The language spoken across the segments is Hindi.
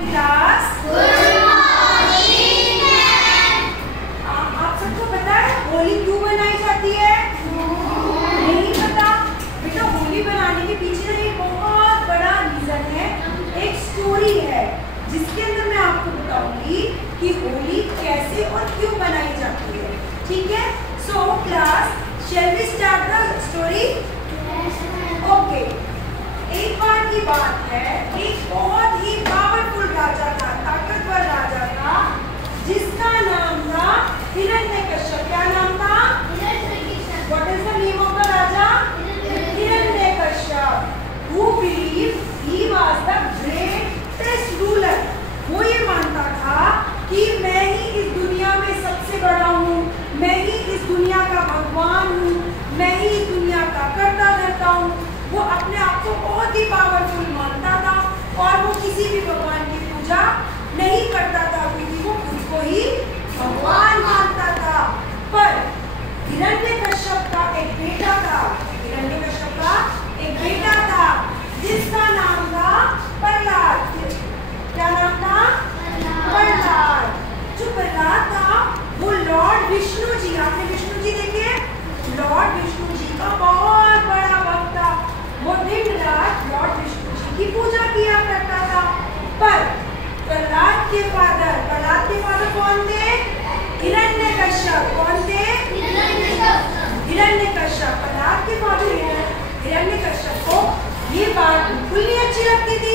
Class good morning ma'am. आप सबको पता है होली क्यों मनाई जाती है? नहीं पता? बेटा होली बनाने के पीछे एक बहुत बड़ा रीजन है, एक स्टोरी है जिसके अंदर मैं आपको बताऊंगी कि होली कैसे और क्यों बनाई जाती है। ठीक है? So class shall we start the story? Okay. एक बार की बात है, एक बहुत ही पावरफुल राजा था, ताकतवर राजा था, जिसका नाम था हिरण्यकश्यप। क्या नाम था? What is the name of the Raja? Hiranyakashyap. Who believed he was the greatest ruler? वो ये मानता था कि मैं ही इस दुनिया में सबसे बड़ा हूँ, मैं ही इस दुनिया का भगवान हूँ, मैं ही इस दुनिया का कर्ता धर्ता हूँ। वो अपने आप को बहुत ही पावरफुल मानता था और वो किसी भी भगवान की पूजा नहीं करता था क्योंकि वो खुद को ही भगवान मानता था। पर हिरण्यकश्यप का एक बेटा था, हिरण्यकश्यप का एक बेटा था जिसका नाम था प्रहलाद। क्या नाम था? प्रहलाद। जो प्रहलाद था वो लॉर्ड विष्णु जी, आपने विष्णु जी देखे? लॉर्ड विष्णु जी का बहुत बड़ा भक्त था। वो दिन रात लॉर्ड विष्णु जी की पूजा किया करता था। पर प्रहलाद के फादर कौन थे? हिरण्यकश्यप। कौन थे? हिरण्यकश्यप। प्रहलाद के फादर हिरण्यकश्यप को ये बात बिल्कुल नहीं अच्छी लगती थी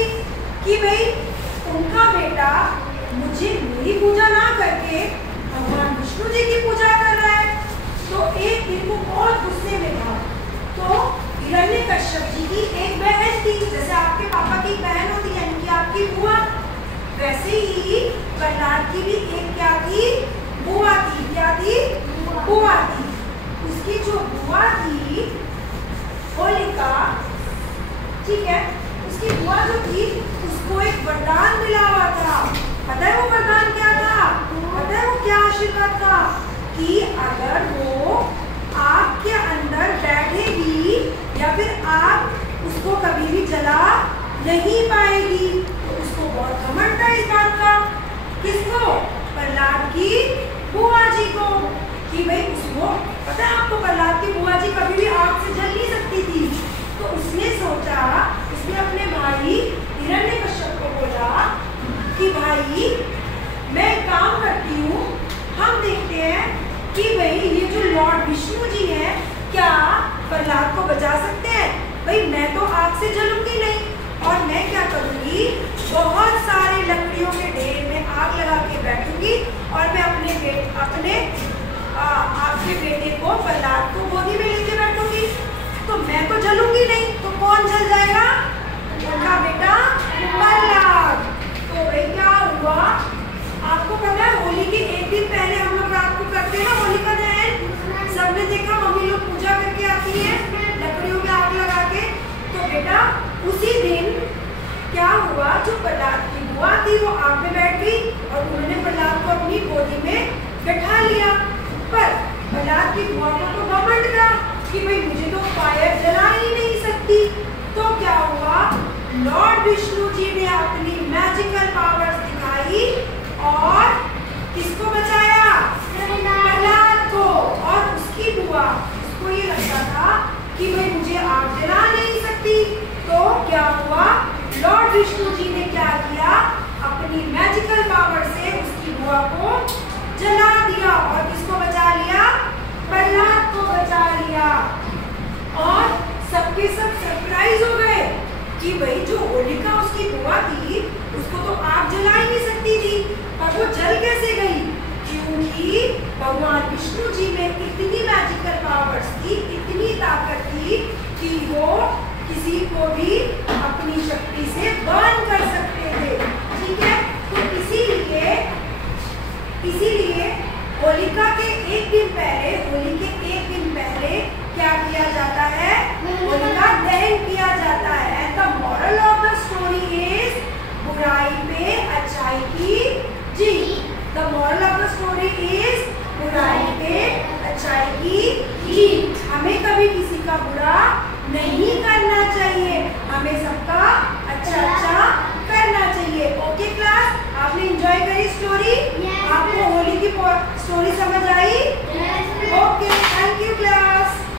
कि भाई उनका बेटा मुझे मेरी पूजा ना करके भगवान विष्णु जी की पूजा कर रहा है। तो एक दिन वो बहुत गुस्से में था। तो हिरण्यकश्यप जी की एक बहन थी, जैसे आपके पापा की बहन होती है यानी कि आपकी बुआ, वैसे ही प्रहलाद की भी एक क्या थी? बुआ थी। क्या थी? बुआ थी। उसकी जो बुआ थी होलिका, ठीक है, उसकी बुआ जो थी उसको एक वरदान मिला हुआ था। पता है वो वरदान क्या था? पता है वो क्या आशीर्वाद था? कि अगर वो आग के अंदर बैठेगी या फिर आग उसको कभी भी जला नहीं पाएगी। तो उसको बहुत घमंड था इस बात का। किसको? प्रहलाद की बुआ जी को, कि भाई उसको पता है आपको प्रहलाद की बुआ जी कभी भी आग से जल नहीं सकती थी। तो उसने सोचा, उसने अपने भाई हिरण्यकश्यप को बोला कि भाई मैं एक काम करती हूँ, हम देखते हैं कि भाई ये जो लॉर्ड विष्णु जी हैं क्या प्रहलाद को बचा सकते हैं? भाई मैं तो आग से जलूंगी नहीं, और मैं क्या करूंगी, बहुत सारे लकड़ियों के ढेर में आग लगा के बैठूंगी और मैं आपके बेटे को प्रहलाद को गोदी में लेके बैठूंगी। तो मैं तो जलूंगी नहीं, तो कौन जल जाएगा? उनका बेटा प्रहलाद। तो भाई क्या हुआ? आपको पता है होली के एक दिन पहले हम लोग रात को करते हैं होलिका दहन। सबने देखा मम्मी लोग पूजा करके आती है लकड़ियों में आग लगा के। तो बेटा उसी दिन क्या हुआ, जो प्रहलाद की बुआ थी वो आग में बैठ गई और उन्होंने प्रहलाद को अपनी गोदी में बैठा लिया। पर प्रहलाद की बुआ को तो घमंड था कि भाई मुझे तो फायर जला ही नहीं सकती। तो क्या हुआ, लॉर्ड विष्णु जी ने अपनी मैजिकल पावर्स दिखाई और किसको बचाया? प्रहलाद को। और उसकी बुआ, उसको ये लगता था कि भाई मुझे आग जला नहीं सकती। तो क्या हुआ, लॉर्ड विष्णु जी ने क्या किया, अपनी मैजिकल पावर से उसकी बुआ को जला दिया और किसको बचा लिया? प्रहलाद को बचा लिया। और सबके सब सरप्राइज हो गए कि भाई जो होलिका उसकी बुआ थी उसको तो आग जला ही नहीं सकती थी, पर वो जल कैसे गई? क्योंकि भगवान विष्णु जी में इतनी मैजिकल पावर्स थी, इतनी ताकत थी कि वो किसी को भी अपनी शक्ति से बर्न कर सकते थे। ठीक है? तो इसीलिए होलिका के एक दिन पहले, होली के एक दिन पहले क्या किया जाता है? होलिका दहन किया जाता है। And the moral of the story is बुराई पे अच्छाई की जीत। The moral of the story is बुराई पे अच्छाई की जीत। हमें कभी किसी का बुरा नहीं करना चाहिए, हमें सबका अच्छा करना चाहिए। Okay class? को स्टोरी समझ आई? Yes.